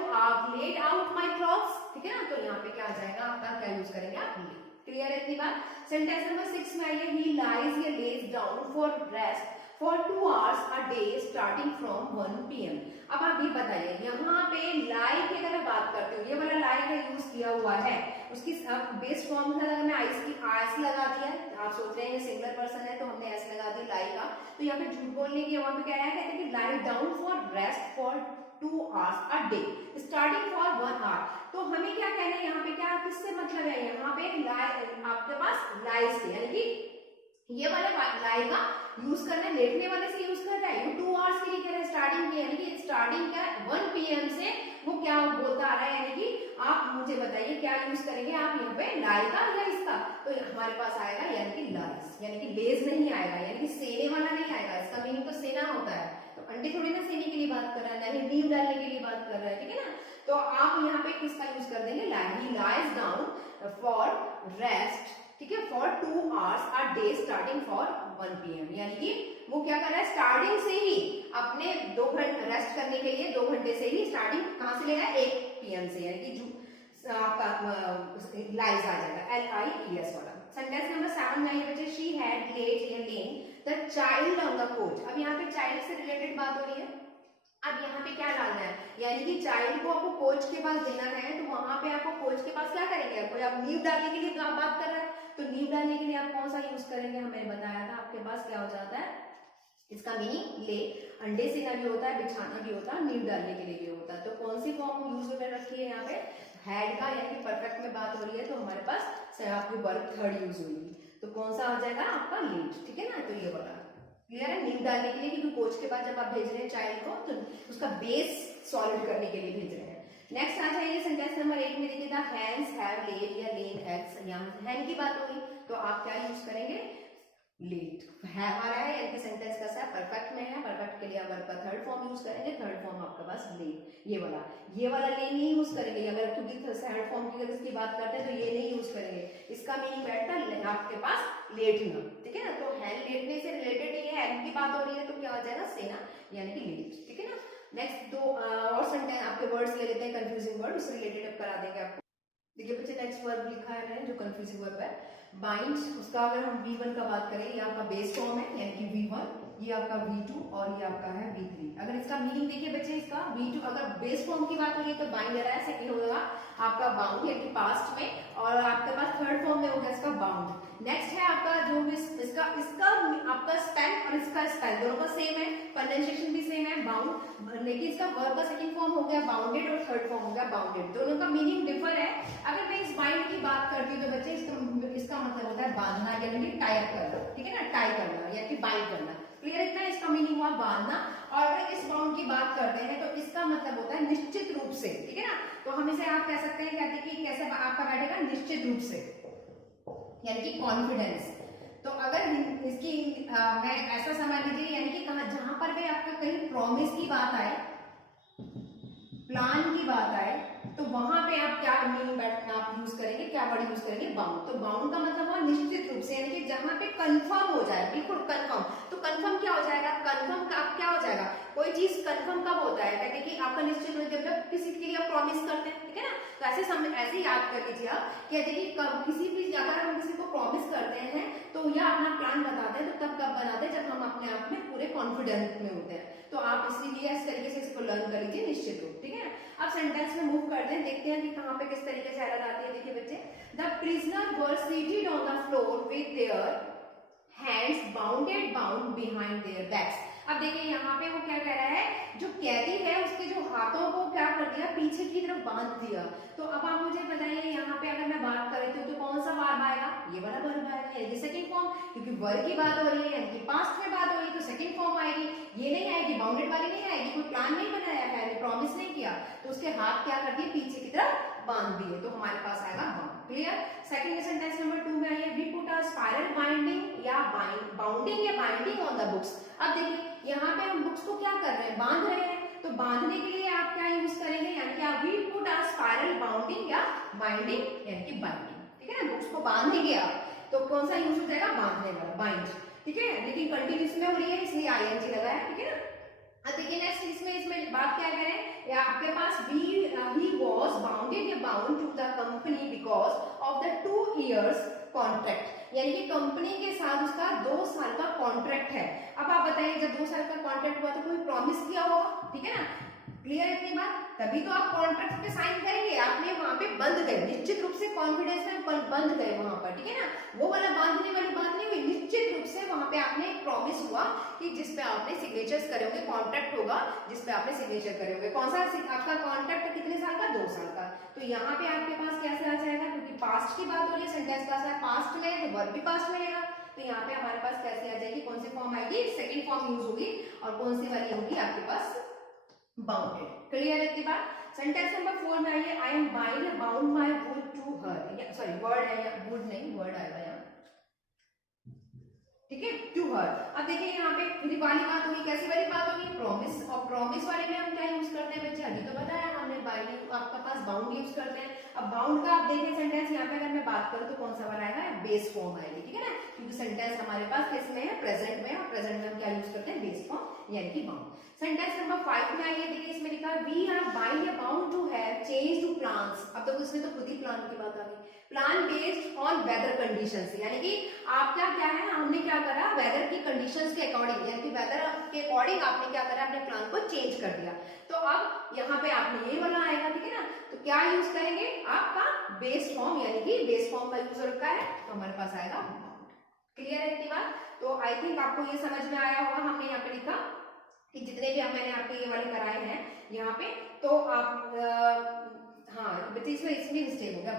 let out my clothes, ठीक है ना, तो यहाँ पे क्या आ जाएगा आपका, क्या यूज करेंगे आप, ले। क्लियर है इतनी बात। सेंटेंस नंबर 6 में आइए, ही लाइज या lays down for rest for 2 hours a day starting from 1 PM। अब आप ये बताइए, यहाँ पे लाई की अगर मैं बात करती हूँ, ये वाला लाई का यूज किया हुआ है, उसकी बेस फॉर्म में अगर मैं आइस लगा दिया, आप सोच रहे हैं सिंगुलर पर्सन है तो हमने एस लगा दी लाई का, तो यहाँ पे झूठ बोलने की वहां पे क्या है, कहते हैं कि lie down for rest for 2 hours a day starting for 1 hour। तो हमें क्या कहना है, यहाँ पे क्या किससे मतलब है, यहाँ पे आपके पास लाई से, यानी कि ये वाला लाई का यूज करना है, लेटने वाले से यूज कर रहा है, ये 2 hours के लिए कह रहा है स्टार्टिंग की, यानी कि स्टार्टिंग क्या 1 PM से वो क्या बोलता आ रहा है, यानी कि आप मुझे बताइए क्या यूज करेंगे आप यहाँ पे, लाई का या इसका, तो हमारे पास आएगा यानी कि लाइज, यानी कि लेज नहीं आएगा, यानी कि सेने वाला नहीं आएगा, इसका मीनिंग तो सेना होता है, तो अंडे थोड़ी ना सेने के लिए बात कर रहा है, नहीं नींव डालने के लिए बात कर रहा है, ठीक है ना। तो आप यहाँ पे किसका यूज कर देंगे, ही लाइज डाउन फॉर रेस्ट, ठीक है, for 2 hours a day starting for 1 PM, यानी कि वो क्या कर रहा है, स्टार्टिंग से ही अपने 2 घंटे रेस्ट करने के लिए 2 घंटे से ही स्टार्टिंग कहां से ले रहा है, 1 PM से, यानी कि जो आपका लाइज आ जाएगा, LIES वाला। सेंटेंस नंबर 7 में आइए बच्चे, शी हैड लेट या lain the child on the coach. अब यहाँ पे चाइल्ड से रिलेटेड बात हो रही है, अब यहाँ पे क्या डालना है, यानी कि चाइल्ड को आपको कोच के पास देना है, तो वहां पे आपको कोच के पास क्या करेंगे, कोई आप नींव डालने के लिए बात कर रहा है, तो नींव डालने के लिए आप कौन सा यूज करेंगे, हमें बताया था, आपके पास क्या हो जाता है, इसका मीनिंग ले, अंडे सेना भी होता है, बिछाना भी होता है, नींव डालने के लिए भी होता है, तो कौन सी फॉर्म यूज में रखी है यहाँ पे, हैड का, यानी कि परफेक्ट में बात हो रही है, तो हमारे पास आपकी वर्ब थर्ड यूज होगी, तो कौन सा आ जाएगा आपका लेट, ठीक है ना, तो ये वाला क्लियर है, नींव डालने के लिए, क्योंकि कोच के बाद जब आप भेज रहे हैं चाइल्ड को तो उसका बेस सॉलिड करने के लिए भेज रहे हैं। नेक्स्ट आ जाइए, सेंटेंस नंबर 8 में देखिए, द हैंस हैव लेट या लेन एग्स, यहाँ हैन की बात होगी, तो आप क्या यूज करेंगे, लेट है आ रहा है, यानी कि सेंटेंस कैसा है, परफेक्ट में है, परफेक्ट के लिए आप वर्ब का थर्ड फॉर्म यूज करेंगे, थर्ड फॉर्म आपके पास लेट, ये वाला ले नहीं यूज करेंगे, अगर क्योंकि थर्ड फॉर्म की अगर इसकी बात करते हैं तो ये नहीं यूज करेंगे, इसका मीनिंग बैठता है आपके पास लेटना, ठीक है ना, तो हैन लेटने से रिलेटेड ही है, हैन की बात हो रही है, तो क्या हो जाएगा, सेना, यानी कि लेट, ठीक है ना। नेक्स्ट 2 और सेंटेंस आपके वर्ड्स ले लेते हैं, कंफ्यूजिंग वर्ड, उससे रिलेटेड अब करा देंगे आपको। देखिए बच्चे नेक्स्ट वर्ब लिखा है मैंने, जो कंफ्यूजिंग वर्ब है, बाइंड, उसका अगर हम V1 का बात करें, ये आपका बेस फॉर्म है, यानी कि V1, ये आपका V2 और ये आपका है V3। अगर इसका मीनिंग देखिए बच्चे, इसका V2 अगर बेस फॉर्म की बात हो रही है तो बाइंड है, सेकंड होगा आपका बाउंड, यानी कि पास्ट में, और आपके पास थर्ड फॉर्म में होगा इसका बाउंड। नेक्स्ट है आपका जो इसका आपका स्पेल और इसका स्पेल दोनों का सेम है, प्रोनाउंसिएशन भी सेम है, बाउंड, लेकिन इसका वर्ब का सेकंड फॉर्म हो गया बाउंडेड और थर्ड फॉर्म हो गया बाउंडेड, दोनों का मीनिंग डिफर है। अगर मैं इस बाइंड की बात करती हूँ तो बच्चे इसका मतलब होता है बांधना, यानी कि टाई अप करना, ठीक है ना, टाई करना यानी कि बाइंड करना, क्लियर इतना, इसका मीनिंग हुआ बांधना, और अगर इस बाउंड की बात करते हैं तो इसका मतलब होता है निश्चित रूप से, ठीक है ना। तो हम इसे आप कह सकते हैं, कहते हैं कि कैसे आपका बैठेगा, निश्चित रूप से, यानी कि कॉन्फिडेंस। तो अगर इसकी मैं ऐसा समझ लीजिए, यानी कि कहा जहां पर भी आपका कहीं प्रॉमिस की बात आए, प्लान की बात आए, तो वहां पे आप क्या मीनिंग आप यूज करेंगे, क्या वर्ड यूज करेंगे, बाउंड। तो बाउंड का मतलब हुआ निश्चित रूप से, यानी कि जहां पे कंफर्म हो जाए, बिल्कुल कंफर्म। तो कंफर्म क्या हो जाएगा, कंफर्म का क्या हो जाएगा, कोई चीज कंफर्म कब होता है, कहते हैं कि आपका निश्चित रूप से जब किसी के लिए आप प्रॉमिस करते हैं, ठीक है ना। तो ऐसे याद कर लीजिए आप, कहते हैं कि किसी भी अगर हम किसी को प्रॉमिस करते हैं तो या अपना प्लान बताते हैं, तो तब कब बनाते हैं, जब हम अपने आप में पूरे कॉन्फिडेंस में होते हैं। तो आप इसीलिए इस तरीके से इसको लर्न कर लीजिए, निश्चित रूप, ठीक है। अब सेंटेंस में मूव करते हैं, देखते हैं कि कहां पे किस तरीके से एरर आती है। देखिए बच्चे, the prisoner were seated on the floor with their hands bound behind their backs. अब देखिए यहाँ पे वो क्या कह रहा है, जो कैदी है उसके जो हाथों को क्या कर दिया, पीछे की तरफ बांध दिया। तो अब आप मुझे बताइए, यहाँ पे अगर मैं बात कर रही थी तो कौन सा वर्ब आएगा, ये वाला वर्ब आएगा, यानी सेकंड फॉर्म, क्योंकि वर्ब की बात हो रही है, यानी पास्ट में बात हो रही है, तो सेकंड फॉर्म आएगी। ये नहीं आएगी, बाउंडेड वाली नहीं आएगी, कोई प्लान नहीं बनाया है, प्रॉमिस नहीं किया, तो उसके हाथ क्या कर दिए, पीछे की तरफ बांध दिए, तो हमारे पास आएगा bound. Clear. Second sentence number 2 में आइए, we put a spiral binding या बाउंडिंग या बाइंडिंग ऑन द बुक्स। अब देखिए यहाँ पे हम बुक्स को क्या कर रहे हैं, बांध रहे हैं। तो बांधने के लिए आप क्या यूज करेंगे, यानी कि आप we put a spiral bounding या बाइंडिंग, यानी कि बाइंडिंग, ठीक है ना। बुक्स को बांधेंगे आप, तो कौन सा यूज हो जाएगा, बांधने वाला, बाइंड, ठीक है। लेकिन कंटिन्यूस में हो रही है इसलिए आईएनजी लगा है, ठीक है ना। देखिए नेक्स्ट इसमें बात क्या करें, या आपके पास he was bounded या bound to the company because of the 2 years contract, यानी कि कंपनी के साथ उसका 2 साल का कॉन्ट्रैक्ट है। अब आप बताइए, जब 2 साल का कॉन्ट्रैक्ट हुआ तो कोई प्रॉमिस किया होगा, ठीक है ना। क्लियर है इतनी बात, तभी तो आप कॉन्ट्रैक्ट पे साइन करेंगे, आपने वहां पे बंद गए, निश्चित रूप से कॉन्फिडेंस में बंद गए वहां पर, ठीक है ना। वो वाला बांधने वाली बात नहीं हुई, निश्चित रूप से वहां पे आपने एक प्रॉमिस हुआ कि जिसपे आपने सिग्नेचर्स करे होंगे, कॉन्ट्रैक्ट होगा जिसपे आपने सिग्नेचर करे होंगे। कौन सा आपका कॉन्ट्रैक्ट, कितने साल का, 2 साल का। तो यहाँ पे आपके पास कैसे आ जाएगा, क्योंकि पास्ट की बात हो रही है, सेंटेंस का पास्ट में, तो वर्ब भी पास्ट में रहेगा। तो यहाँ पे हमारे पास कैसे आ जाएगी, कौन सी फॉर्म आएगी, सेकंड फॉर्म यूज होगी, और कौन सी वाली होगी आपके पास, बाउंडेड। क्लियर है की बात। सेंटेंस नंबर 4 में आइए, I am bound my wood to her, sorry word है या वुड नहीं, वर्ड आएगा यहाँ, ठीक है, टू हर। अब देखिए यहाँ पे फिर वाली बात होगी, कैसी वाली बात होगी, प्रॉमिस। और प्रॉमिस वाले में हम क्या यूज करते हैं बच्चे, अभी तो बताया हमने, बाइंडिंग आपका पास बाउंड यूज करते हैं। अब बाउंड का आप देखिए सेंटेंस यहाँ पे अगर मैं बात करूँ तो कौन सा वाला आएगा, बेस फॉर्म आएगी, ठीक है ना, क्योंकि सेंटेंस हमारे पास किसमें है, प्रेजेंट में, और प्रेजेंट में हम क्या यूज करते हैं, बेस फॉर्म, यानी कि बाउंड। सेंटेंस नंबर 5 में आइए, देखिए इसमें लिखा है वी आर बाइंड या bound to have change to plans. अब तो इसमें तो खुद ही प्लान की बात आ गई, plan based on whether conditions, यानी कि आपका क्या है, हमने क्या करा, वेदर की कंडीशंस के अकॉर्डिंग, यानी कि वेदर के अकॉर्डिंग आपने क्या करा, अपने प्लान को चेंज कर दिया। तो अब यहाँ पे आपने ये वाला आएगा, ठीक है ना। तो क्या यूज करेंगे, आपका बेस फॉर्म, यानी कि बेस फॉर्म का यूज रखा है, तो हमारे पास आएगा बाउंड। क्लियर है इतनी बात। तो आई थिंक आपको ये समझ में आया होगा। हमने यहाँ पे लिखा कि जितने भी मैंने आपके ये वाले कराए हैं यहाँ पे, तो आप हाँ बच्चे इसमें मिस्टेक हो गया,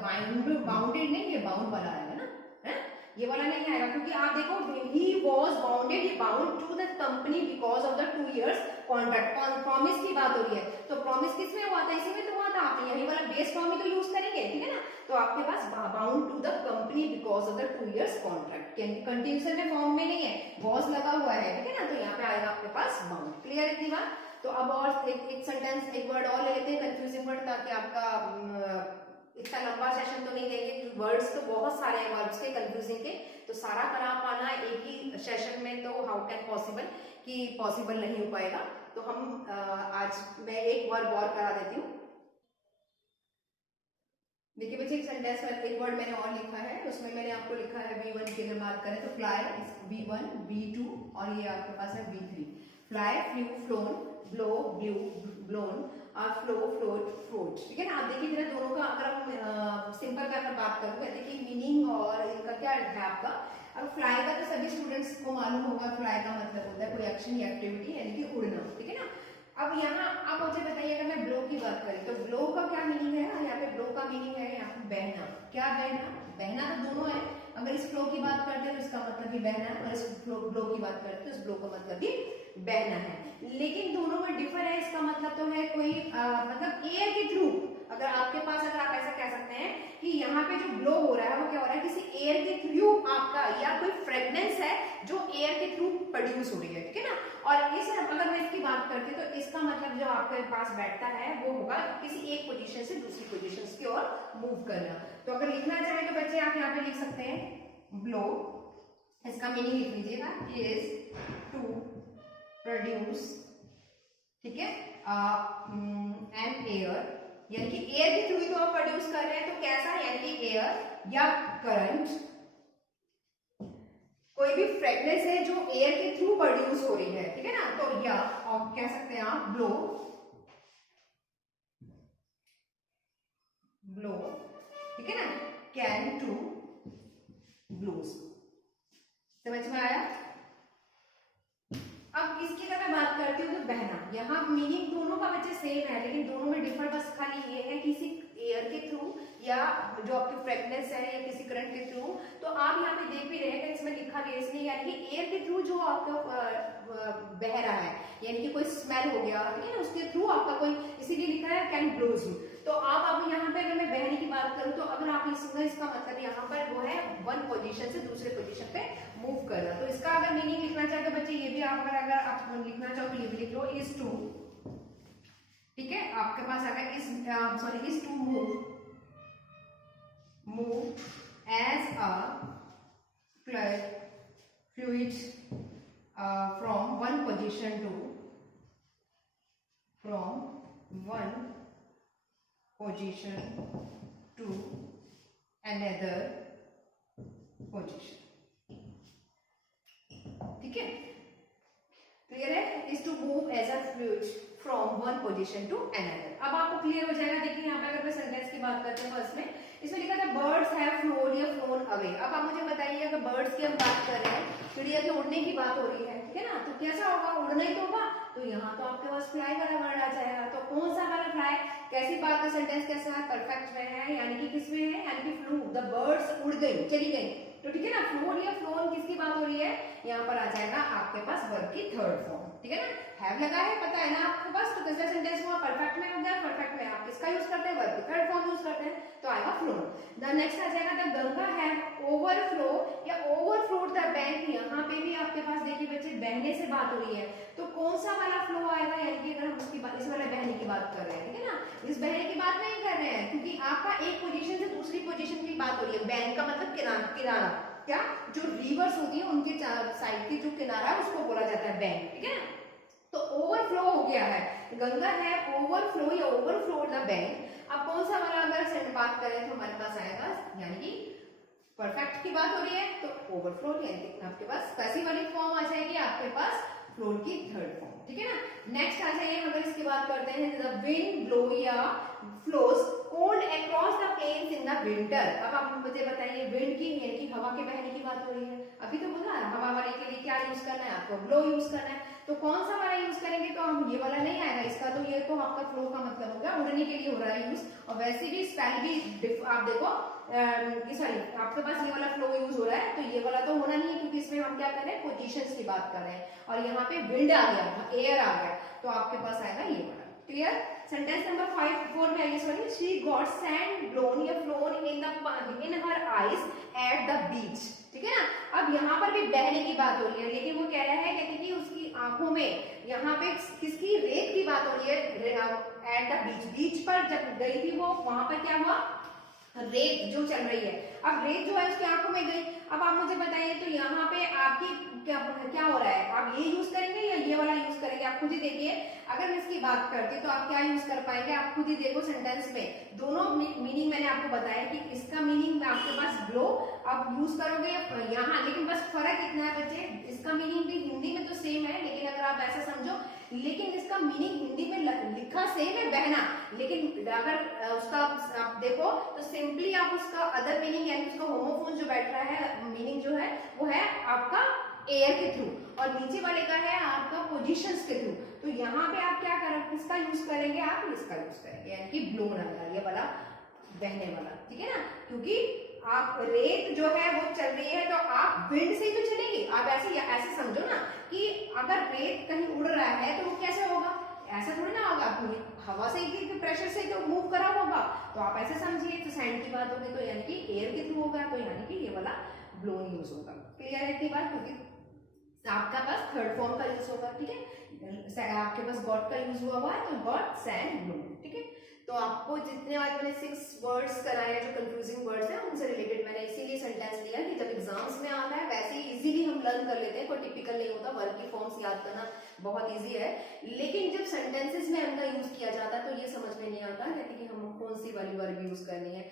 बाउंडेड नहीं, ये बाउंड वाला आएगा ना, है ये वाला नहीं आएगा, क्योंकि आप देखो he was bounded, he bound to the company because of the 2 years contract, promise की बात हो रही है। तो प्रॉमिस किस में हुआ था, इसी में तो हुआ था, आपने यही वाला बेस फॉर्म ही तो यूज करेंगे, ठीक है ना। तो आपके पास bound to the company because of the 2 years contract, continuation में फॉर्म में नहीं है, वॉज लगा हुआ है, ठीक है ना। तो यहाँ पे आएगा आपके पास बाउंड। क्लियर है इतनी बात। तो अब और एक सेंटेंस, एक वर्ड और ले लेते हैं, कंफ्यूजिंग वर्ड, ताकि आपका इतना लंबा सेशन तो नहीं देंगे, वर्ड्स तो बहुत सारे हैं वर्ड्स के कंफ्यूजिंग के, तो सारा करा पाना एक ही सेशन में तो हाउ कैन पॉसिबल, कि पॉसिबल नहीं हो पाएगा। तो हम आज मैं एक वर्ड और करा देती हूँ। देखिए बच्चे, एक सेंटेंस में एक वर्ड मैंने और लिखा है, उसमें मैंने आपको लिखा है V1 की अगर बात करें तो फ्लाई, V1, V2 और ये आपके पास है V3। Fly, flu, phloem, blow, blue, blown और फ्लो, फ्लोट, फ्लोट, ठीक है ना। आप देखिए जरा दोनों का अगर हम सिंपल में अगर बात करूँ, देखिए मीनिंग और इनका क्या है आपका। अब फ्लाई का तो सभी स्टूडेंट्स को मालूम होगा, फ्लाई का मतलब होता है कोई एक्शन या एक्टिविटी, यानी कि उड़ना, ठीक है ना। अब यहाँ आप मुझे बताइए, अगर मैं ब्लो की बात करें तो ब्लो का क्या मीनिंग है, यहाँ पे ब्लो का मीनिंग है यहाँ पे बहना। क्या बहना, बहना तो दोनों है, अगर इस फ्लो की बात करते हैं तो इसका मतलब भी बहना, और इस ब्लो की बात करते हैं तो इस ब्लो का मतलब भी बहना है, लेकिन दोनों में डिफर है। इसका मतलब तो है कोई मतलब एयर के थ्रू, अगर आपके पास, अगर आप ऐसा कह सकते हैं कि यहाँ पे जो ब्लो हो रहा है वो क्या हो रहा है, किसी एयर के थ्रू आपका, या कोई फ्रेग्रेंस है जो एयर के थ्रू प्रोड्यूस हो रही है, ठीक है ना। और इस अगर मैं इसकी बात करती हूँ तो इसका मतलब जो आपके पास बैठता है वो होगा किसी एक पोजीशन से दूसरी पोजीशन की ओर मूव करना। तो अगर लिखना चाहे तो बच्चे आप यहाँ पे लिख सकते हैं ब्लो, इसका मीनिंग लिख लीजिएगा, इज टू प्रोड्यूस, ठीक है, एन एयर, यानी कि एयर के थ्रू ही तो आप प्रोड्यूस कर रहे हैं, तो कैसा, यानी कि एयर या करंट, कोई भी फ्रेग्रेंस है जो एयर के थ्रू प्रोड्यूस हो रही है, ठीक है ना। तो या आप कह सकते हैं आप ब्लो, ब्लो, ठीक है ना, कैन टू ब्लोज। समझ में आया। अब इसकी अगर मैं बात करती हूँ तो बहना, यहाँ मीनिंग दोनों का बच्चे सेम है, लेकिन दोनों में डिफर बस खाली ये है, किसी एयर के थ्रू या जो आपकी फ्रेग्रेंस है या किसी करंट के थ्रू। तो आप यहाँ पे देख भी रहे हैं, इसमें लिखा भी है इसलिए, यानी कि एयर के थ्रू जो आपका बह रहा है, यानी कि कोई स्मेल हो गया, ठीक है ना, उसके थ्रू आपका कोई, इसीलिए लिखा है कैन ब्लोज यू। तो आप यहाँ पे अगर मैं बहने की बात करूँ तो अगर आप इसमें, इसका मतलब यहाँ पर वो है वन पोजीशन से दूसरे पोजीशन पे मूव करना। तो इसका अगर मीनिंग लिखना चाहे तो बच्चे ये भी आप अगर आप लिखना चाहो तो ये भी लिख लो, इज टू, ठीक है, आपके पास अगर is, sorry, is to move as a fluid from one position to, from one position to another position, ठीक है, क्लियर है। Is to move as a fluid from one position to another. अब आपको क्लियर हो जाएगा। देखिए यहाँ पे अगर मैं सेंटेंस की बात करते हैं फर्स्ट में, इसमें लिखा था बर्ड्स हैव फ्लोन या फ्लोन अवे। अब आप मुझे बताइए, अगर बर्ड्स की हम बात कर रहे हैं, चिड़िया के उड़ने की बात हो रही है, ठीक है ना, तो कैसा होगा, उड़ना ही तो होगा। तो यहाँ तो आपके पास फ्लाई वाला वर्ड आ जाएगा। तो कौन सा वाला फ्लाई, कैसी बात का सेंटेंस कैसा है, परफेक्ट में है, यानी कि किसमें है, यानी कि फ्लू, द बर्ड्स उड़ गई, चली गई। तो ठीक है ना, फ्लोन या फ्लोन किसकी बात हो रही है, यहाँ पर आ जाएगा आपके पास वर्ब की थर्ड फॉर्म, ठीक है ना। हैव लगा है, पता है ना आपके पास, तो किसका सेंटेंस हुआ, परफेक्ट में हो गया। परफेक्ट में आप किसका यूज करते हैं, वर्ब की थर्ड फॉर्म यूज करते हैं, तो आएगा फ्लोन। द नेक्स्ट आ जाएगा द गंगा हैव ओवरफ्लो या ओवरफ्लोड द बैंक। यहाँ पे भी आपके पास देखिए बच्चे बहने से बात हो रही है, तो कौन सा वाला फ्लो आएगा, यानी कि अगर हम उसकी बात, इस वाले बहने की बात कर रहे हैं, ठीक है ना, इस बहने की बात नहीं कर रहे हैं, क्योंकि आपका एक पोजीशन से दूसरी पोजीशन की बात हो रही है। बैंक का मतलब किनारा, क्या, जो रिवर्स होती है उनके साइड की जो किनारा है उसको बोला जाता है बैंक, ठीक है ना। तो ओवरफ्लो हो गया है, गंगा है ओवरफ्लो या ओवरफ्लो द बैंक। अब कौन सा वाला अगर बात करें तो हमारे पास आएगा, यानी कि परफेक्ट की बात हो रही है तो ओवरफ्लो, यानी कि आपके पास कैसी वाली फॉर्म आ जाएगी, आपके पास फ्लोर की थर्ड फॉर्म, ठीक है ना। नेक्स्ट आ जाइए, अगर इसकी बात करते हैं, द विंड ब्लो या flows cold across the plains in the winter. अब आप मुझे बताइए, विंड की, यानी कि हवा के बहने की बात हो रही है। अभी तो बोला हवा वाले के लिए क्या यूज करना है, आपको ब्लो यूज करना है। तो कौन सा वाला यूज करेंगे, तो हम ये वाला नहीं आएगा इसका, तो ये तो आपका फ्लो का मतलब हो गया, उड़ने के लिए हो रहा है यूज। और वैसे भी स्पेल भी आप देखो, सॉरी, आपके पास ये वाला फ्लो यूज हो रहा है, तो ये वाला तो होना नहीं है, क्योंकि इसमें हम क्या कर रहे हैं, पोजीशंस की बात कर रहे हैं, और यहाँ पे विंड आ गया, एयर आ गया, तो आपके पास आएगा ये वाला। क्लियर। सेंटेंस नंबर 4 में आइए, sorry, she got sand blown या flown in her eyes at the beach, ठीक है ना। अब यहाँ पर भी बहने की बात हो रही है, लेकिन वो कह रहा है कि उसकी आंखों में, यहाँ पे किसकी, रेत की बात हो रही है, एट द बीच, बीच पर जब गई थी वो, वहां पर क्या हुआ, रेत जो चल रही है। अब रेत जो है उसकी आंखों में गई। अब आप मुझे बताइए, तो यहाँ पे आपकी क्या हो रहा है, आप ये यूज करेंगे या ये वाला यूज करेंगे, आप खुद ही देखिए। अगर मैं इसकी बात करती तो आप क्या यूज कर पाएंगे, आप खुद ही देखो सेंटेंस में दोनों मीनिंग मैंने आपको बताया कि इसका मीनिंग में आपके पास ब्लो आप यूज करोगे यहाँ, लेकिन बस फर्क इतना है बच्चे, इसका मीनिंग भी हिंदी में तो सेम है, लेकिन अगर आप ऐसा समझो, लेकिन इसका मीनिंग हिंदी में लिखा सेम है बहना, लेकिन अगर उसका आप देखो तो सिंपली आप उसका अदर मीनिंग, यानी उसका होमोफोन जो बैठ रहा है, मीनिंग जो है वो है आपका एयर के थ्रू, और नीचे वाले का है आपका पोजीशंस के थ्रू। तो यहाँ पे आप क्या करेंगे, किसका यूज करेंगे, आप इसका यूज करेंगे, यानी कि ब्लोन आएगा, ये वाला बहने वाला, ठीक है ना। क्योंकि आप रेत जो है वो चल रही है, तो आप विंड से ही तो चलेंगे, आप ऐसे समझो ना कि अगर रेत कहीं उड़ रहा है तो वो कैसे होगा, ऐसा थोड़ी ना होगा, पूरी हवा से ही प्रेशर से तो मूव करा होगा। तो आप ऐसे समझिए, तो सैंड की बात होगी तो यानी कि एयर के थ्रू होगा, तो यानी कि ये वाला ब्लोन यूज होगा। क्लियर है इतनी बात? क्योंकि आपका पास थर्ड फॉर्म का यूज होगा, ठीक है। आपके पास गॉट का यूज हुआ है तो गॉट, सैंड, ब्लोन, ठीक है। तो आपको जितने आज मैंने 6 वर्ड्स कराए हैं जो कंफ्यूजिंग वर्ड्स हैं उनसे रिलेटेड मैंने इसीलिए सेंटेंस लिया कि जब एग्जाम्स में आता है वैसे ही इजीली हम लर्न कर लेते हैं, कोई टिपिकल नहीं होता। वर्ब की फॉर्म्स याद करना बहुत इजी है, लेकिन जब सेंटेंसेस में उनका यूज किया जाता है तो ये समझ में नहीं आता है कि हम कौन सी वाली वर्ब यूज करनी है।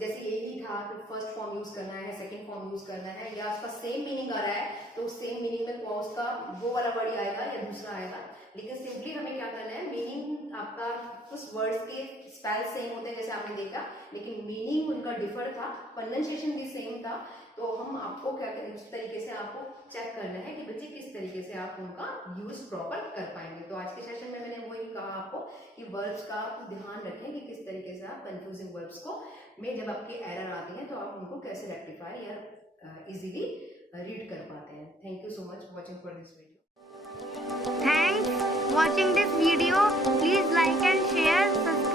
जैसे यही था कि फर्स्ट फॉर्म यूज करना है, सेकंड फॉर्म यूज करना है, या उसका सेम मीनिंग आ रहा है तो सेम मीनिंग में उसका वो वाला वर्ड आएगा या दूसरा आएगा। लेकिन सिंपली हमें क्या करना है, मीनिंग आपका उस वर्ड्स के स्पेल सेम होते हैं जैसे आपने देखा, लेकिन मीनिंग उनका डिफर था, प्रोनाउंसिएशन भी सेम था। तो हम आपको क्या करें, उस तरीके से आपको चेक करना है कि बच्चे किस तरीके से आप उनका यूज प्रॉपर कर पाएंगे। तो आज के सेशन में मैंने वही कहा आपको कि वर्ड्स का आप ध्यान रखें कि किस तरीके से आप कंफ्यूजिंग वर्ड्स को में जब आपके एरर आते हैं तो आप उनको कैसे रेक्टिफाई या इजीली रीड कर पाते हैं। Thank you so much watching for this video. Thanks watching this video. Please like and share.